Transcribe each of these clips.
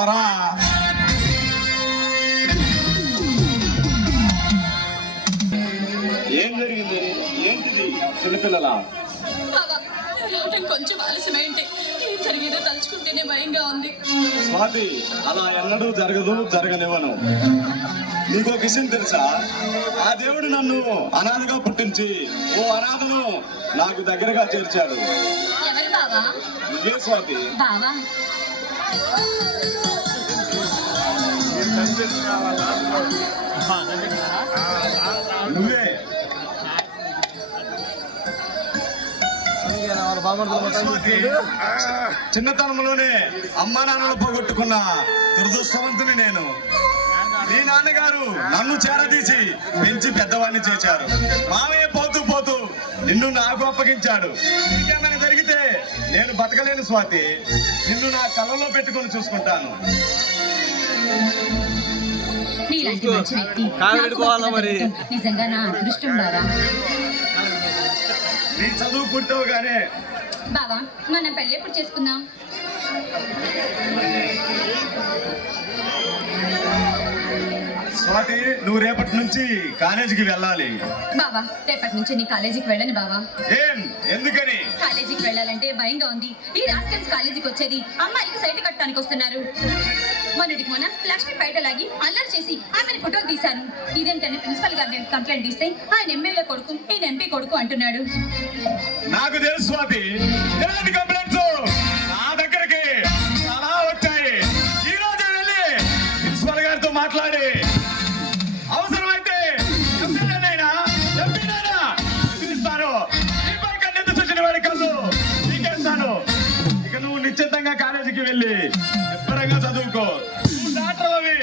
దొరా. ఏం జరిగింది? ఏంటిది? చిన్నపిల్లల కొంచెం ఆలస్యమేంటి? ఏం జరిగేదో తలుచుకుంటేనే భయంగా ఉంది. స్వాతి, అలా ఎన్నడూ జరగదు, జరగనివ్వను. నీకు ఒక విషయం తెలుసా? ఆ దేవుడు నన్ను అనాథగా పుట్టించి ఓ అనాథను నాకు దగ్గరగా చేర్చాడు. ఎవరు బావా? నువ్వే స్వాతి. బావా నువ్వే. చిన్నతనంలోనే అమ్మా నాన్నలు పోగొట్టుకున్న దురదృష్టవంతుని నేను. మీ నాన్నగారు నన్ను చేరదీసి పెంచి పెద్దవాడిని చేశారు. మామయ్య పోతూ పోతూ నిన్ను నాకు అప్పగించాడు. నీకేమైనా జరిగితే నేను బతకలేను స్వాతి. నిన్ను నా కళ్ళలో పెట్టుకొని చూసుకుంటాను. నీలాంటి మంచి వ్యక్తి నిజంగా నా అదృష్టం బావా. నీ చదువు పుట్టవుగానే బావా, మనం పెళ్ళి ఎప్పుడు చేసుకుందాం? స్వాతి, నువ్వు రేపటి నుంచి కాలేజీకి వెళ్ళాలి. బావా, రేపటి నుంచి నీ కాలేజీకి వెళ్ళని బావా. ఏం? ఎందుకని? కాలేజీకి వెళ్ళాలంటే భయంగా ఉంది. ఈ రాస్కల్స్ కాలేజీకి వచ్చేది అమ్మాయిలకి సైట్ కట్టడానికి వస్తున్నారు. మొన్నటికి మొన్న లక్ష్మి బయట లాగి అల్లరి చేసి ఆమెను ఫోటోలు తీశారు. ఇదేంటని ప్రిన్సిపల్ గారిని కంప్లైంట్ ఇస్తే ఆయన ఎమ్మెల్యే కొడుకు, ఈయన ఎంపీ కొడుకు అంటున్నాడు. నాకు తెలుసు స్వాతి, ఎలాంటి కంప్లైంట్స్ నా దగ్గరికి చాలా వచ్చాయి. ఈ రోజు వెళ్ళి ప్రిన్సిపల్ గారితో మాట్లాడి అవసరమైతే ఎంపీనైనా పిలుస్తాను. నీపై కన్నెత్తి చూసిన వాడి కళ్ళు నీకేస్తాను. ఇక నువ్వు నిశ్చితంగా కాలేజీకి వెళ్ళి నిబ్బరంగా చదువుకో. నువ్వు డాక్టర్ అవి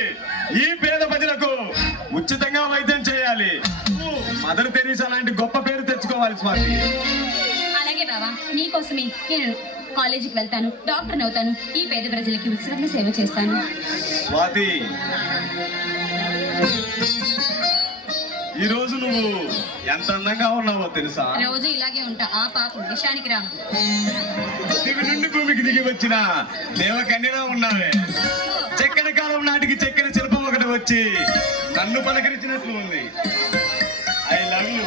ఈ పేద ప్రజలకు ఉచితంగా వైద్యం చేయాలి. నువ్వు మదర్ తెరీసా లాంటి గొప్ప పేరు తెచ్చుకోవాలి స్వాతి. అలాగే బావా, నీకోసమే నేను కాలేజీకి వెళ్తాను, డాక్టర్ని అవుతాను, ఈ పేద ప్రజలకి ఉచితంగా సేవ చేస్తాను. స్వాతి, ఈ రోజు నువ్వు ఎంత అందంగా ఉన్నావో తెలుసా? రోజు ఇలాగే ఉంటా. ఆ పాపం విషయానికి రా. దివి నుండి భూమికి దిగి వచ్చిన దేవకన్యలా ఉన్నావే. చక్కెర కాలం నాటికి చక్కెర శిల్పం ఒకటి వచ్చి నన్ను పలకరించినట్లు ఉంది. I love you.